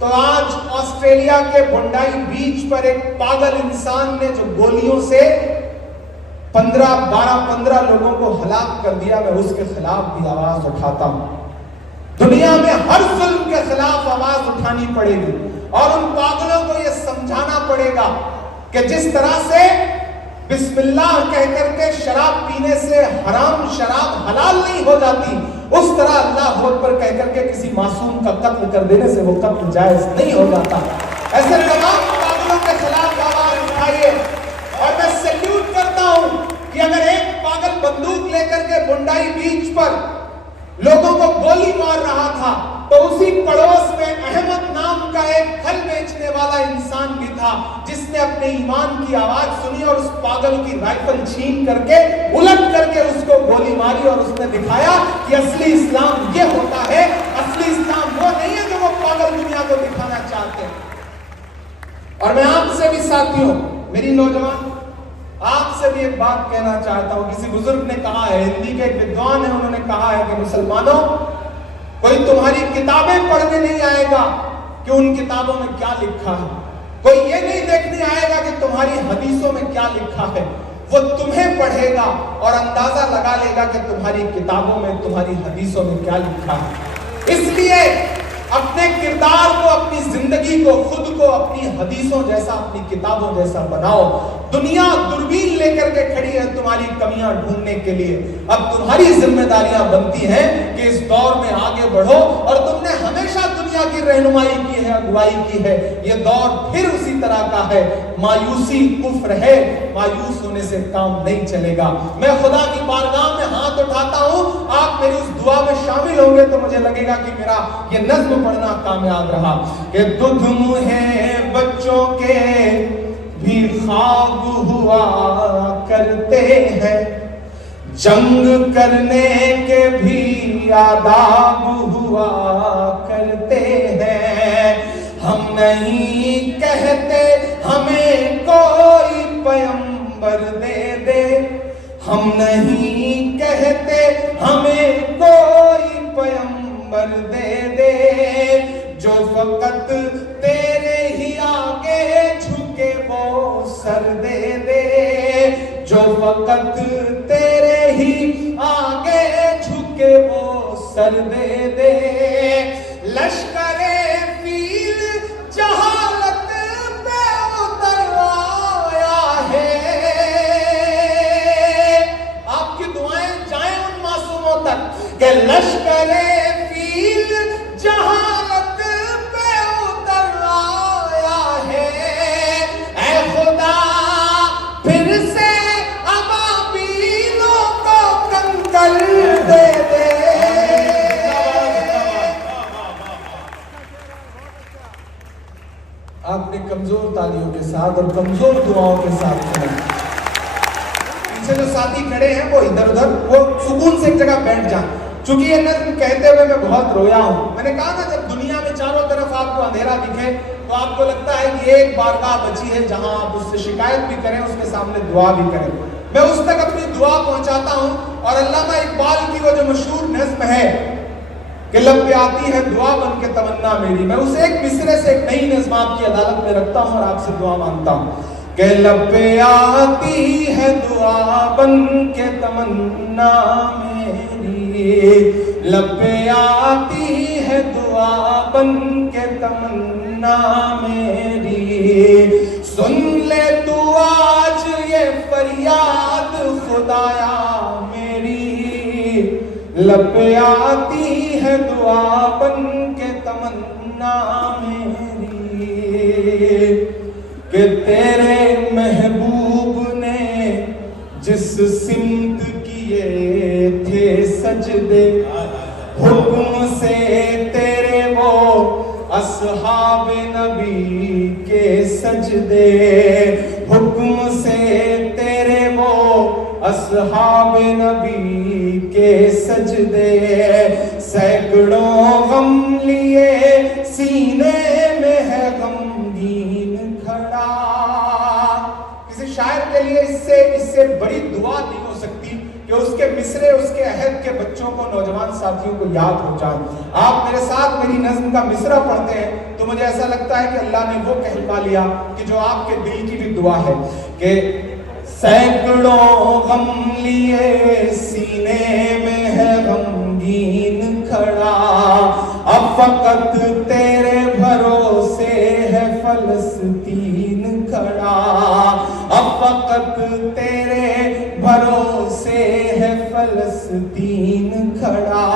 تو آج آسٹریلیا کے بونڈائی بیچ پر ایک پاگل انسان نے جو گولیوں سے 15 لوگوں کو ہلاک کر دیا، میں اس کے خلاف بھی آواز اٹھاتا ہوں۔ دنیا میں ہر ظلم کے خلاف آواز اٹھانی پڑے گی، اور ان پاگلوں کو یہ سمجھانا پڑے گا کہ جس طرح سے بسم اللہ کہہ کر کے شراب پینے سے حرام شراب حلال نہیں ہو جاتی، اس طرح اللہ اکبر کہہ کر کے کسی معصوم کا قتل کر دینے سے وہ قتل جائز نہیں ہو جاتا۔ ایسے تمام پاگلوں کے خلاف آواز اٹھائیے، اور میں سیلیوٹ کرتا ہوں کہ اگر ایک پاگل بندوق لے کر کے بونڈائی بیچ پر لوگوں کو گولی مار رہا تھا، تو اسی پڑوس میں احمد نام کا ایک پھل بیچنے والا انسان بھی تھا جس نے اپنے ایمان کی آواز سنی اور اس پاگل کی رائفل چھین کر کے الٹ کر کے اس کو گولی ماری، اور اس نے دکھایا کہ اصلی اسلام یہ ہوتا ہے، اصلی اسلام وہ نہیں ہے جو وہ پاگل دنیا کو دکھانا چاہتے ہیں۔ اور میں آپ سے بھی ساتھیوں، میری نوجوان آپ سے بھی ایک بات کہنا چاہتا ہوں۔ کسی بزرگ نے کہا ہے، ہندی کے ایک ودوان ہیں، انہوں نے کہا ہے کہ مسلمانوں، کوئی تمہاری کتابیں پڑھنے نہیں آئے گا کہ ان کتابوں میں کیا لکھا ہے، کوئی یہ نہیں دیکھنے آئے گا کہ تمہاری حدیثوں میں کیا لکھا ہے، وہ تمہیں پڑھے گا اور اندازہ لگا لے گا کہ تمہاری کتابوں میں تمہاری حدیثوں میں کیا لکھا ہے۔ اس لیے اپنے کردار کو، اپنی زندگی کو، خود کو اپنی حدیثوں جیسا، اپنی کتابوں جیسا بناؤ۔ دنیا دوربین لے کر کے کھڑی ہے تمہاری کمیاں ڈھونڈنے کے لیے، اب تمہاری ذمہ داریاں بنتی ہیں کہ اس دور میں آگے بڑھو، اور تم نے ہمیشہ دنیا کی رہنمائی کی ہے، اگوائی کی ہے، یہ دور پھر اسی طرح کا ہے۔ مایوسی کفر ہے، مایوس ہونے سے کام نہیں چلے گا۔ میں خدا کی بارگاہ میں ہاتھ اٹھاتا ہوں، آپ میری اس دعا میں شامل ہوں گے تو مجھے لگے گا کہ میرا یہ نظم پڑھنا کامیاب رہا کہ دودھ منہ بچوں کے بھی خواب ہوا کرتے ہیں، جنگ کرنے کے بھی آداب ہوا کرتے ہیں، ہم نہیں کہتے ہمیں کوئی پیغمبر دے دے، ہم نہیں کہتے ہمیں کوئی پیغمبر دے دے، جو فقط تیرے ہی آگے جھکے وہ سر دے دے، جو فقط تیرے ہی آگے جھکے وہ سر دے دے، لشکر فیل جہالت پہ اتر آیا ہے۔ آپ کی دعائیں جائیں ان معصوموں تک کہ لشکر فیل جہالت پہ اتر آیا ہے، اے خدا پھر سے ابابیلوں کو کنکر دے دے۔ آپ نے کمزور تالیوں کے ساتھ اور کمزور دعاؤں کے ساتھ کھڑے، پیچھے جو ساتھی کھڑے ہیں وہ ادھر ادھر وہ سکون سے ایک جگہ بیٹھ جائیں، چونکہ یہ نظم کہتے ہوئے میں بہت رویا ہوں۔ میں نے کہا نا جب دنیا میں چاروں طرف آپ کو اندھیرا دکھے تو آپ کو لگتا ہے کہ ایک بارگاہ بچی ہے جہاں آپ اس سے شکایت بھی کریں، اس کے سامنے دعا بھی کریں۔ میں اس تک اپنی دعا پہنچاتا ہوں، اور علامہ اقبال کی وہ جو مشہور نظم ہے کہ لب پہ آتی ہے دعا بن کے تمنا میری، میں اسے ایک مصرے سے ایک نئی نظم آپ کی عدالت میں رکھتا ہوں اور آپ سے دعا مانگتا ہوں کہ لب پہ آتی ہے دعا بن کے تمنا میری، لب پہ آتی ہے دعا بن کے تمنا میری، سن لے تو آج یہ فریاد خدایا میری، لب پہ آتی ہے دعا بن کے تمنا میری، کہ تیرے محبوب نے جس سمت کیے تھے سجدے، حکم سے تیرے وہ اصحاب نبی کے سجدے، حکم سے تیرے وہ اصحاب نبی کے سجدے، سینکڑوں غم لیے سینے میں ہے غمگین کھڑا۔ کسی شاعر کے لیے اس سے بڑی دعا نہیں ہو سکتی کہ اس کے مصرے اس کے عہد کے بچوں کو، نوجوان ساتھیوں کو یاد ہو جائے۔ آپ میرے ساتھ میری نظم کا مصرع پڑھتے ہیں تو مجھے ایسا لگتا ہے کہ اللہ نے وہ کہلوا لیا کہ جو آپ کے دل کی بھی دعا ہے کہ سینکڑوں غم لیے سینے میں ہے غمگین کھڑا، اب فقط تیرے بھروسے ہے فلسطین کھڑا، اب فقط تیرے بھروسے ہے فلسطین کھڑا۔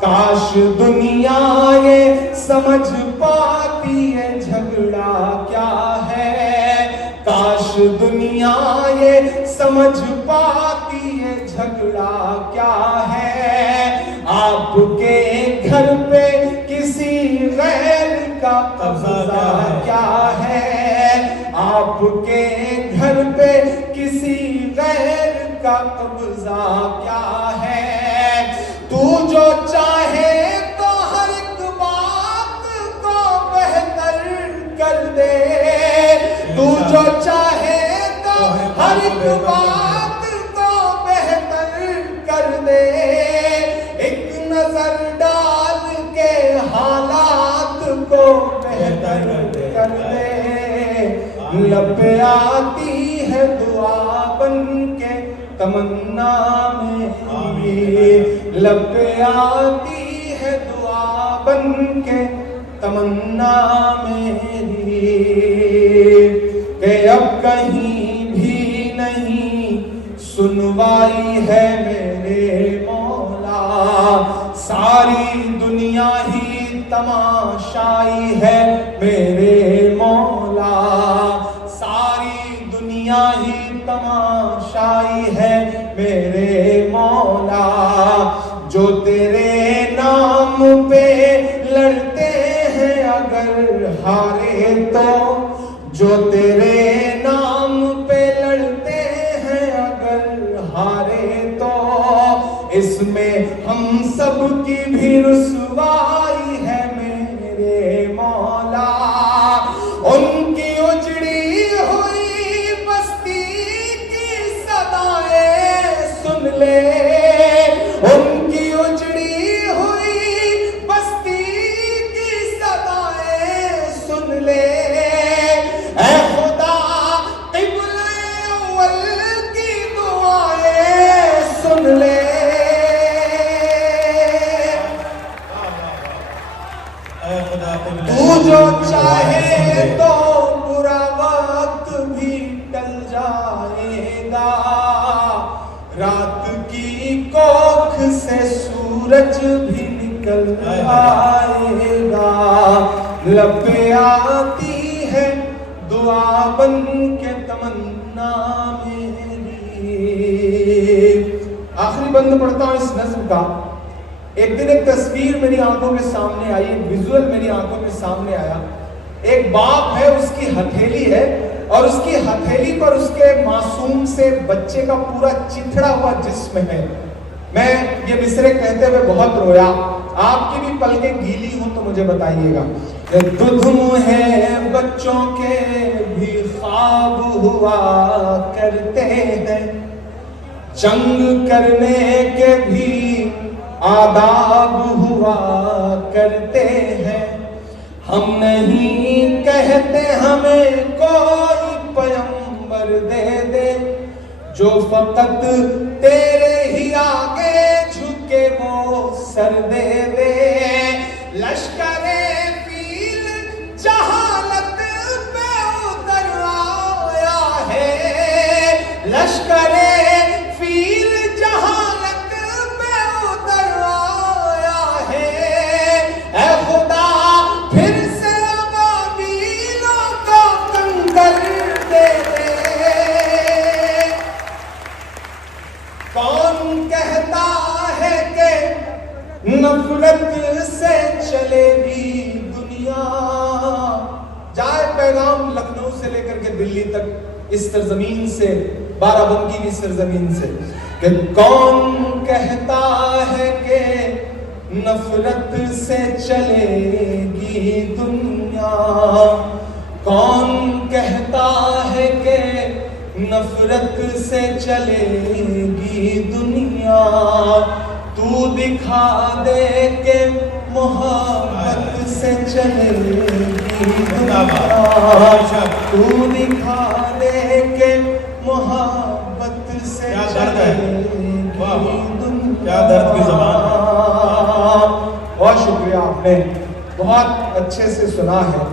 کاش دنیا یہ سمجھ پاتی ہے جھگڑا کیا ہے، کاش دنیا یہ سمجھ پاتی ہے جھگڑا کیا ہے۔ آپ کے گھر پہ کسی غیر کا قبضہ کیا ہے، آپ کے گھر پہ کسی غیر کا قبضہ کیا ہے۔ تو جو چاہے تو ہر ایک بات کو بہتر کر دے، تو جو چاہے تو ہر ایک بات کو بہتر کر دے، ایک نظر ڈال کے حالات کو بہتر کر دے۔ لب پہ آتی ہے دعا بن کے تمنا میری، لب پہ آتی ہے دعا بن کے تمنا میری، کہ اب کہیں بھی نہیں سنوائی ہے میرے مولا، ساری دنیا ہی تماشائی ہے میرے مولا، ساری دنیا ہی تماشائی ہے میرے مولا۔ جو تیرے نام پہ لڑتے ہیں اگر ہارے تو، جو تیرے نام پہ لڑتے ہیں اگر ہارے تو، اس میں ہم سب کی بھی رسوائی ہے میرے مولا۔ ان کی اجڑی ہوئی بستی کی صدائیں سن لے، ان کی اجڑی ہوئی بستی کی صدائیں سن لے، اے خدا قبلہ اول کی دعائیں سن لے۔ تو جو چاہے تو برا وقت بھی ٹل جائے گا، رات کی کوکھ سے سورج بھی نکل آئے گا، لب پہ آتی ہے دعا بن کے تمنا میری۔ آخری بند پڑھتا ہوں اس نظم کا۔ ایک دن ایک تصویر میری آنکھوں کے سامنے آئی، ایک ویژول میری آنکھوں کے سامنے آیا۔ ایک باپ ہے، اس کی ہتھیلی ہے، اور اس کی ہتھیلی پر اس کے معصوم سے بچے کا پورا چتھڑا ہوا جسم ہے۔ میں یہ مصرے کہتے ہوئے بہت رویا۔ آپ کی بھی پلکیں گیلی ہوں تو مجھے بتائیے گا۔ ددھم ہے بچوں کے بھی خواب ہوا کرتے ہیں، جنگ کرنے کے بھی آداب ہوا کرتے ہیں، ہم نہیں کہتے ہمیں کوئی پیغمبر دے دے، جو فقط تیرے ہی آگے جھکے وہ سر دے دے۔ لشکر فیل جہالت پہ اتر آیا ہے، لشکر فیل جہالت پہ اتر آیا ہے، اے خدا پھر سے ابابیلوں کو کنکر دے دے۔ کون کہتا ہے کہ نفرت سے چلے گی دنیا، جائے پیغام لکھنؤ سے لے کر کے دلی تک، اس سرزمین سے، بارہ بنکی کی سرزمین سے، کہ کون کہتا ہے کہ نفرت سے چلے گی دنیا، کون کہتا ہے کہ نفرت سے چلے گی دنیا، تو دکھا دے کہ محبت سے چلے کیا تو دکھا دے کہ محبت سے درد ہے، چلے کیا درد کی زبان ہے. بہت شکریہ، آپ نے بہت اچھے سے سنا ہے.